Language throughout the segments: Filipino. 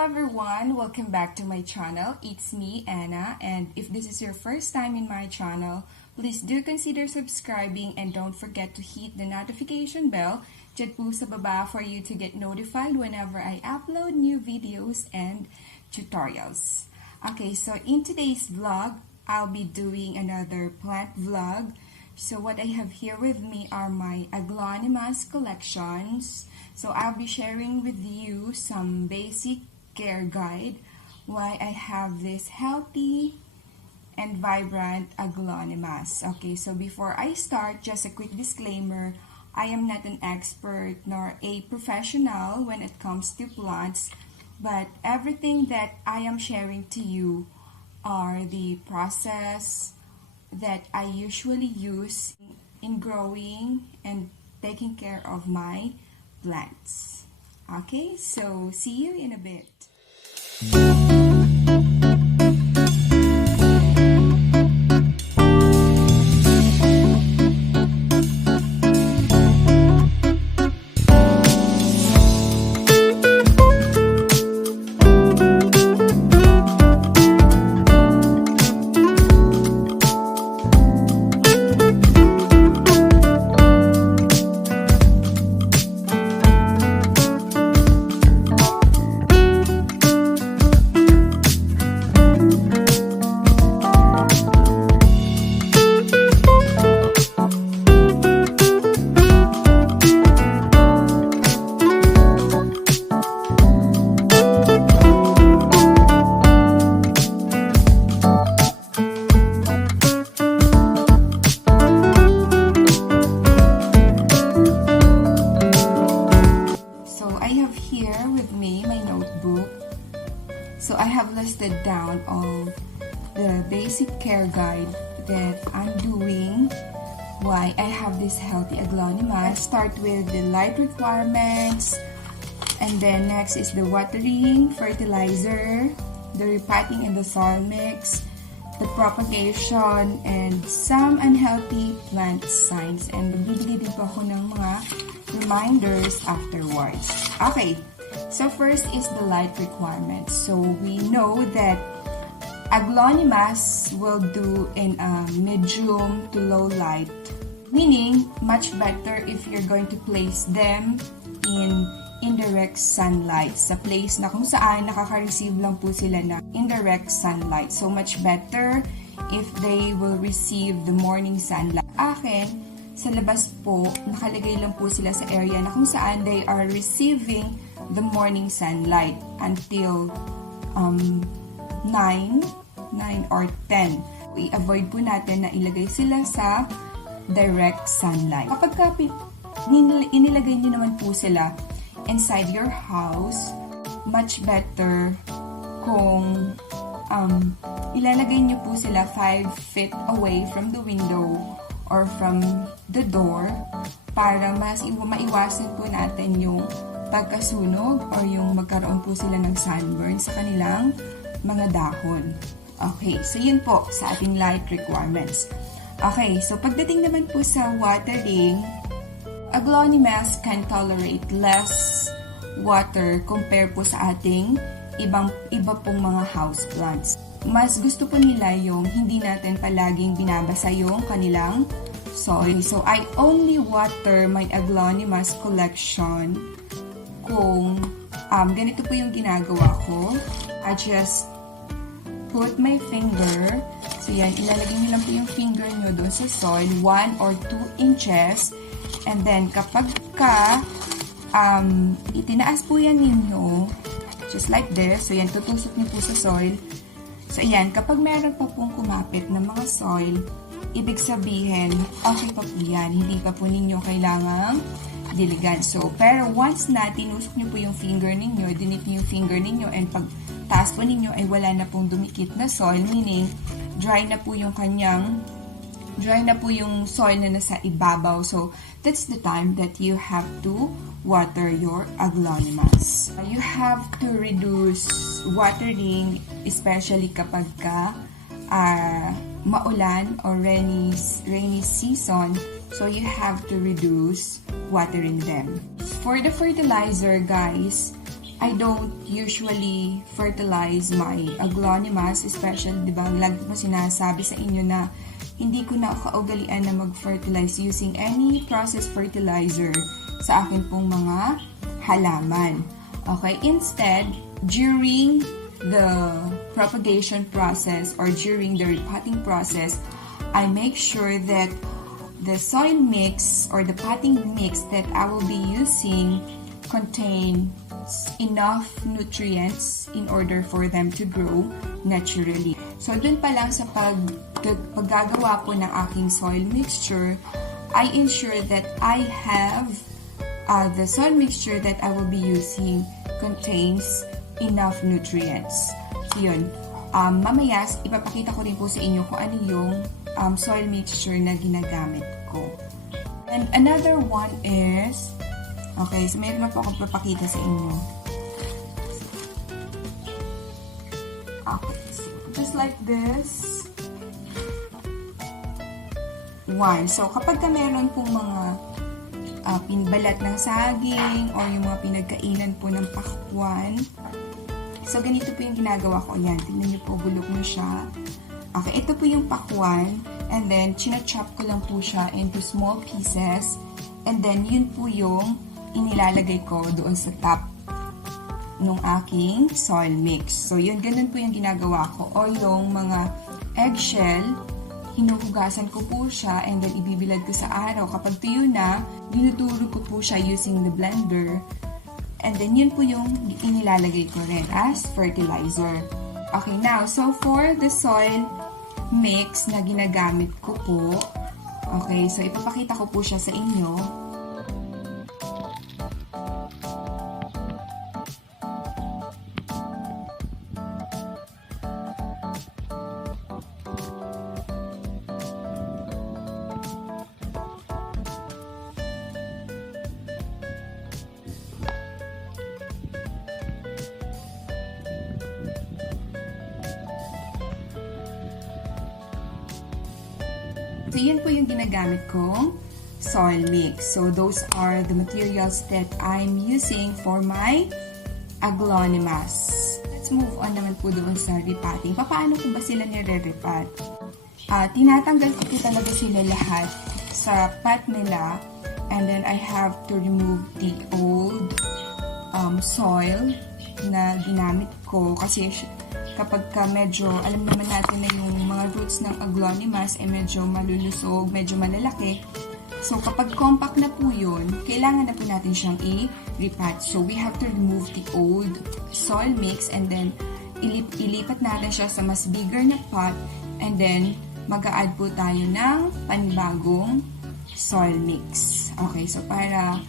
everyone, welcome back to my channel. It's me, Anna, and if this is your first time in my channel, please do consider subscribing and don't forget to hit the notification bell dyan po sa baba for you to get notified whenever I upload new videos and tutorials. Okay, so in today's vlog, I'll be doing another plant vlog. So what I have here with me are my AGLAONEMA's collections. So I'll be sharing with you some basic care guide why I have this healthy and vibrant AGLAONEMAs. Okay, so before I start, just a quick disclaimer. I am not an expert nor a professional when it comes to plants, but everything that I am sharing to you are the process that I usually use in growing and taking care of my plants. Okay, so see you in a bit. So I have listed down all the basic care guide that I'm doing why I have this healthy AGLAONEMA. Let's start with the light requirements, and then next is the watering, fertilizer, the repotting and the soil mix, the propagation, and some unhealthy plant signs. And bibigay din po ako ng mga reminders afterwards. Okay. So first is the light requirements. So we know that AGLAONEMAs will do in a medium to low light, meaning much better if you're going to place them in indirect sunlight, sa place na kung saan nakaka-receive lang po sila ng indirect sunlight. So much better if they will receive the morning sunlight. Akin, sa labas po, nakalagay lang po sila sa area na kung saan they are receiving the morning sunlight until 9 or 10. I-avoid po natin na ilagay sila sa direct sunlight. Kapag inilagay nyo naman po sila inside your house, much better kung ilalagay nyo po sila 5 feet away from the window or from the door para maiwasan po natin yung pagkasunog or yung magkaroon po sila ng sunburn sa kanilang mga dahon. Okay, so yun po sa ating light requirements. Okay, so pagdating naman po sa watering, AGLAONEMAs can tolerate less water compare po sa ating iba pong mga houseplants. Mas gusto po nila yung hindi natin palaging binabasa yung kanilang soil. So I only water my AGLAONEMAs collection kung ganito po yung ginagawa ko. I just put my finger, so yan, ilalagay niyo lang po yung finger nyo doon sa soil, 1 or 2 inches, and then kapag itinaas po yan ninyo, just like this, so yan, tutusok niyo po sa soil. So yan, kapag meron pa pong kumapit ng mga soil, ibig sabihin, okay pa po yan, hindi pa po ninyo kailangang diligan. So, pero once na tinusok nyo po yung finger ninyo, dinip nyo yung finger ninyo, and pag taas po ninyo ay wala na pong dumikit na soil, meaning dry na po yung soil na nasa ibabaw. So, that's the time that you have to water your AGLAONEMAs. You have to reduce watering, especially kapag maulan or rainy season. So, you have to reduce watering them. For the fertilizer, guys, I don't usually fertilize my aglaonemas, especially, di ba, lagi ko sinasabi sa inyo na hindi ko na kaugalian na mag-fertilize using any processed fertilizer sa akin pong mga halaman. Okay, instead, during the propagation process or during the repotting process, I make sure that the soil mix or the potting mix that I will be using contain enough nutrients in order for them to grow naturally. So, dun pa lang sa paggagawa po ng aking soil mixture, I ensure that I have the soil mixture that I will be using contains enough nutrients. So, yun. Mamaya, ipapakita ko rin po sa inyo kung ano yung soil mixture na ginagamit ko. And another one is, okay, so meron na po akong papakita sa inyo. Okay, so just like this. One. So, kapag meron pong mga pinbalat ng saging or yung mga pinagkainan po ng pakwan, so ganito po yung ginagawa ko. Ayan, tingnan niyo po, bulok na siya. Okay, ito po yung pakwan, and then china-chop ko lang po siya into small pieces, and then yun po yung inilalagay ko doon sa top ng aking soil mix. So, yun, ganun po yung ginagawa ko. O yung mga eggshell, hinuhugasan ko po siya and then ibibilad ko sa araw. Kapag tuyo na, dinuduro ko po siya using the blender. And then, yun po yung inilalagay ko rin as fertilizer. Okay, now, so for the soil mix na ginagamit ko po, okay, so ipapakita ko po siya sa inyo. So, yun po yung ginagamit kong soil mix. So, those are the materials that I'm using for my aglaonemas. Let's move on naman po doon sa repotting. Paano ko ba sila nire-repot? Tinatanggal ko talaga sila lahat sa pot nila. And then, I have to remove the old soil na ginamit ko. Kasi, kapag medyo, alam naman natin na yung mga roots ng aglaonemas ay medyo malulusog, medyo malalaki. So, kapag compact na po yun, kailangan na po natin siyang i-repot. So, we have to remove the old soil mix and then ilipat natin siya sa mas bigger na pot and then mag-a-add po tayo ng panibagong soil mix. Okay, so para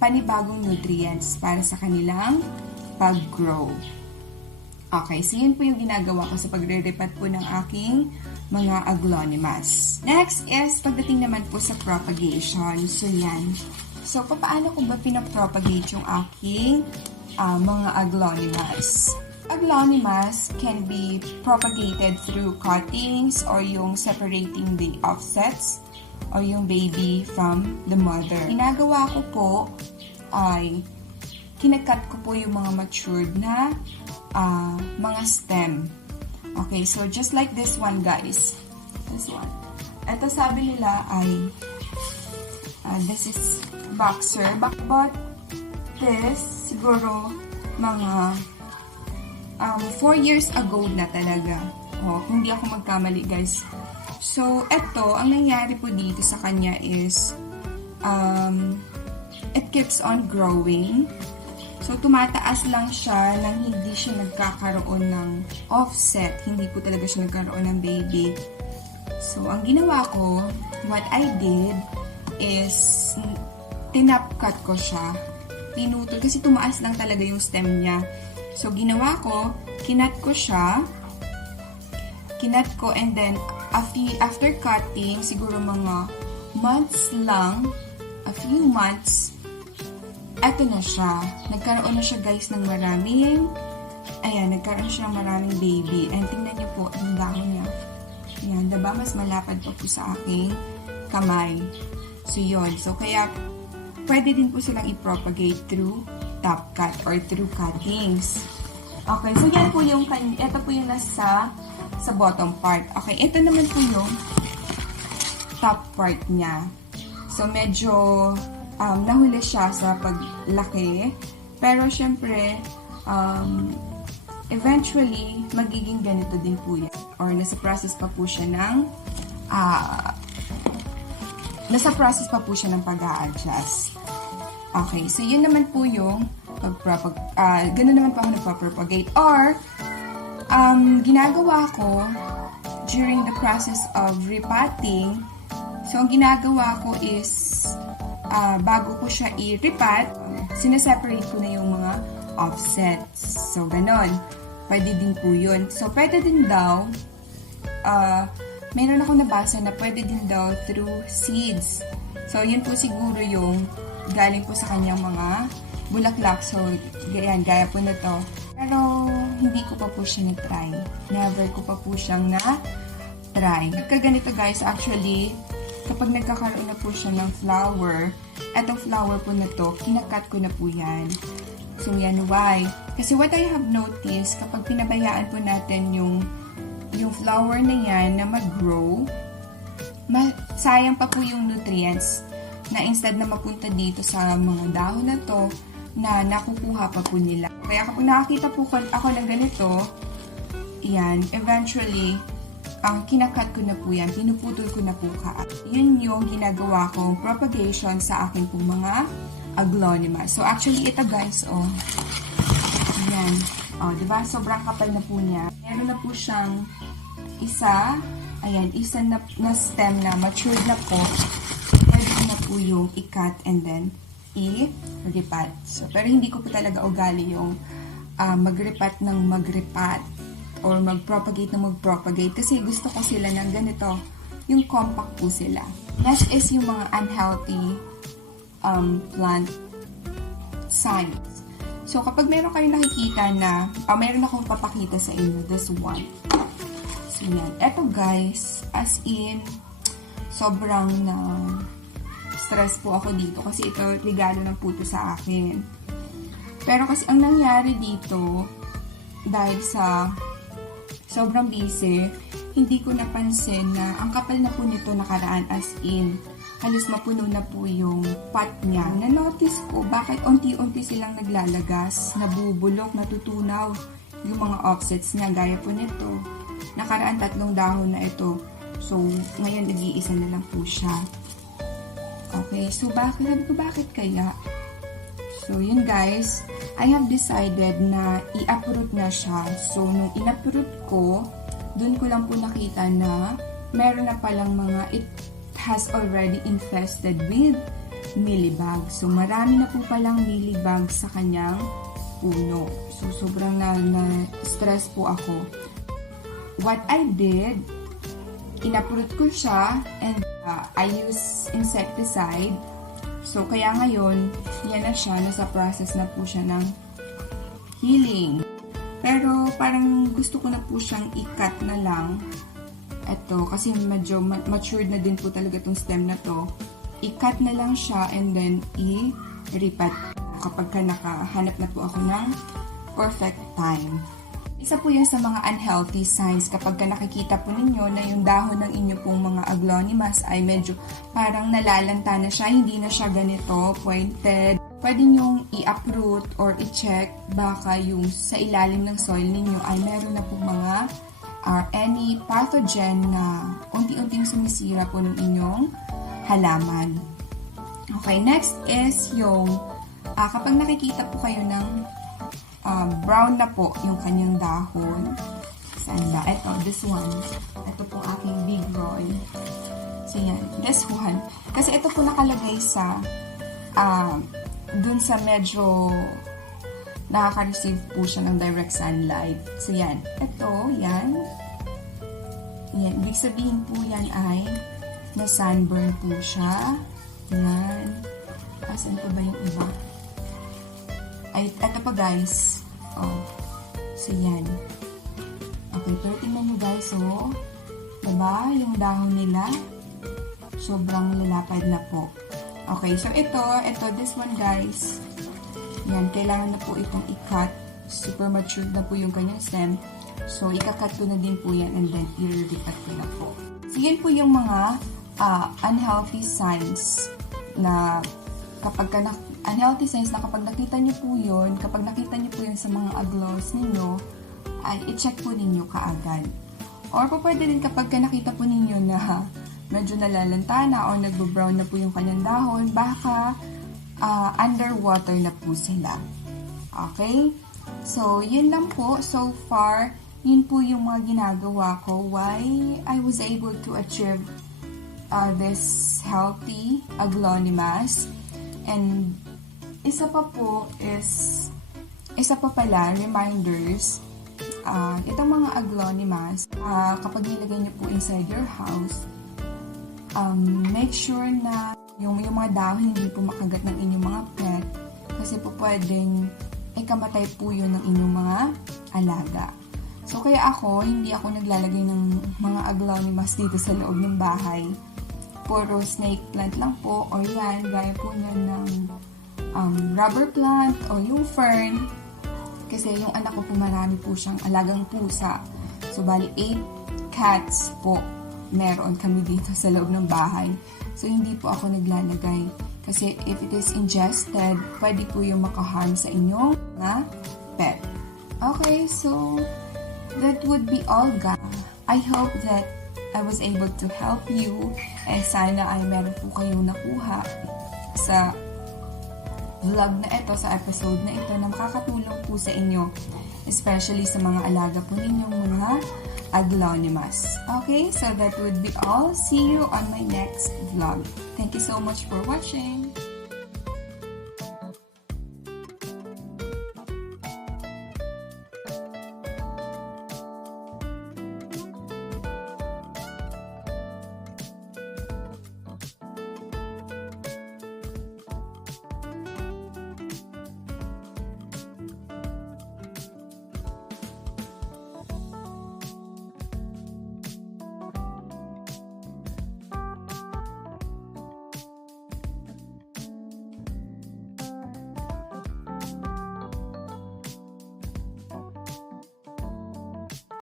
panibagong nutrients para sa kanilang pag-grow. Okay, so yun po yung ginagawa ko sa pagre-repot po ng aking mga aglaonemas. Next is pagdating naman po sa propagation. So yan. So paano ko ba pinapropagate yung aking mga aglaonemas? Aglaonemas can be propagated through cuttings or yung separating the offsets or yung baby from the mother. Ginagawa ko po ay kinakat ko po yung mga matured na mga stem. Okay, so just like this one, guys. This one. Ito sabi nila ay this is boxer. But this, siguro mga 4 years ago na talaga. Kung hindi ako magkamali, guys. So, ito, ang nangyari po dito sa kanya is it keeps on growing. So, tumataas lang siya nang hindi siya nagkakaroon ng offset. Hindi po talaga siya nagkaroon ng baby. So, ang ginawa ko, what I did is tinapcut ko siya. Pinutol kasi tumaas lang talaga yung stem niya. So, ginawa ko, kinat ko siya. Kinat ko and then after cutting, siguro mga months lang, a few months, eto na siya. Nagkaroon na siya, guys, ng maraming, nagkaroon siya ng maraming baby. And tingnan niyo po, ang dahon niya. Ayan, diba? Mas malapad pa po sa aking kamay. So, yun. So, kaya, pwede din po silang i-propagate through top cut or through cuttings. Okay, so yan po yung, ito po yung nasa sa bottom part. Okay, ito naman po yung top part niya. So, medyo nahuli siya sa paglaki. Pero, syempre, eventually, magiging ganito din po yan. Or, nasa process pa po siya ng pag-a-adjust. Okay, so yun naman po yung ganun naman po ako nagpa-propagate. Or, ginagawa ko during the process of repotting, so ang ginagawa ko is, bago ko siya i-repot, sineseparate ko na yung mga offsets. So, ganon. Pwede din po yun. So, pwede din daw, meron ako nabasa na pwede din daw through seeds. So, yun po siguro yung galing po sa kanyang mga bulaklak. So, gaya po na to. Pero, hindi ko pa po siya na-try. Never ko pa po siyang na-try. Ganito guys, actually, kapag nagkakaroon na po siya ng flower, etong flower po na to, kinakat ko na po yan. So, yan why. Kasi what I have noticed, kapag pinabayaan po natin yung flower na yan na mag-grow, sayang pa po yung nutrients na instead na mapunta dito sa mga dahon na to, na nakukuha pa po nila. Kaya kapag nakakita po ako ng ganito, yan, eventually, kinakat ko na po yan, pinuputol ko na po yun yung ginagawa kong propagation sa akin pong mga aglonema. So, actually, ito guys, yan. Diba? Sobrang kapal na po niya. Meron na po siyang isa na stem na matured na po. Pwede ko na po yung i-cut and then i-repot. So, pero hindi ko po talaga ugali yung mag-repot ng mag-repot or mag-propagate ng mag-propagate kasi gusto ko sila ng ganito. Yung compact po sila. Next is yung mga unhealthy plant signs. So, kapag meron kayong nakikita na, meron akong papakita sa inyo, this one. So, yan. Eto guys, as in, sobrang stress po ako dito kasi ito, regalo ng puto sa akin. Pero kasi ang nangyari dito, dahil sa sobrang busy, hindi ko napansin na ang kapal na po nito nakaraan as in, halos mapuno na po yung pot niya. Na-notice ko, bakit unti-unti silang naglalagas, nabubulok, natutunaw yung mga offsets niya, gaya po nito. Nakaraan 3 dahon na ito. So, ngayon nag-iisa na lang po siya. Okay, so bakit kaya? So, yun guys, I have decided na i-uproot na siya. So, nung in-uproot ko, dun ko lang po nakita na meron na palang mga has already infested with mealybugs. So, marami na po palang mealybugs sa kanyang puno. So, sobrang na-stress po ako. What I did, in-uproot ko siya and I use insecticide. So, kaya ngayon, yan na siya. Nasa process na po siya ng healing. Pero, parang gusto ko na po siyang i-cut na lang. Ito, kasi medyo matured na din po talaga itong stem na to. I-cut na lang siya and then i-repot kapag nakahanap na po ako ng perfect time. Isa po yan sa mga unhealthy signs kapag nakikita po ninyo na yung dahon ng inyo pong mga aglaonemas ay medyo parang nalalanta na siya, hindi na siya ganito, pointed. Pwede nyong i-uproot or i-check baka yung sa ilalim ng soil ninyo ay meron na pong mga any pathogen na unti-unting sumisira po ng inyong halaman. Okay, next is yung kapag nakikita po kayo ng brown na po yung kanyang dahon. Saan ba? Ito, this one. Ito po aking big roy. So, yan. This one. Kasi ito po nakalagay sa dun sa medyo nakaka-receive po siya ng direct sunlight. So, yan. Ito, yan. Yan. Ibig sabihin po yan ay na-sunburn po siya. Yan. Asan po ba yung iba? Ay, ito pa guys. So, yan. Okay, pero tingnan nyo guys, diba? Yung dahon nila, sobrang lalapad na po. Okay, so ito, this one guys, Yan, kailangan na po itong i-cut. Super matured na po yung kanyang stem. So, ika-cut ko na din po yan and then i-recut ko na po. So, yan po yung mga unhealthy signs na kapag nakita nyo po yun, kapag nakita nyo po yun sa mga aglaws ninyo, ay i-check po ninyo kaagad. Or po pwede din kapag nakita po ninyo na medyo nalalanta na o nagbo-brown na po yung kanyang dahon, baka underwater na po sila. Okay? So, yun lang po. So far, yun po yung mga ginagawa ko why I was able to achieve this healthy aglaonemas. And isa pa pala, reminders, itong mga aglaonemas, kapag nilagay niyo po inside your house, make sure na yung mga dahon hindi po makagat ng inyong mga pet kasi po pwedeng ikamatay po yun ng inyong mga alaga. So, kaya hindi ako naglalagay ng mga aglaonemas dito sa loob ng bahay. Puro snake plant lang po, or yan, gaya po niyan ng rubber plant o yung fern. Kasi yung anak ko po marami po siyang alagang pusa. So, bali 8 cats po meron kami dito sa loob ng bahay. So, hindi po ako naglalagay. Kasi if it is ingested, pwede po yung makaharm sa inyong mga pet. Okay, so that would be all, guys. I hope that I was able to help you and sana ay meron po kayong nakuha sa vlog na ito, sa episode na ito na makakatulong po sa inyo, especially sa mga alaga po ninyong mga aglaonemas. Okay, so that would be all. See you on my next vlog. Thank you so much for watching.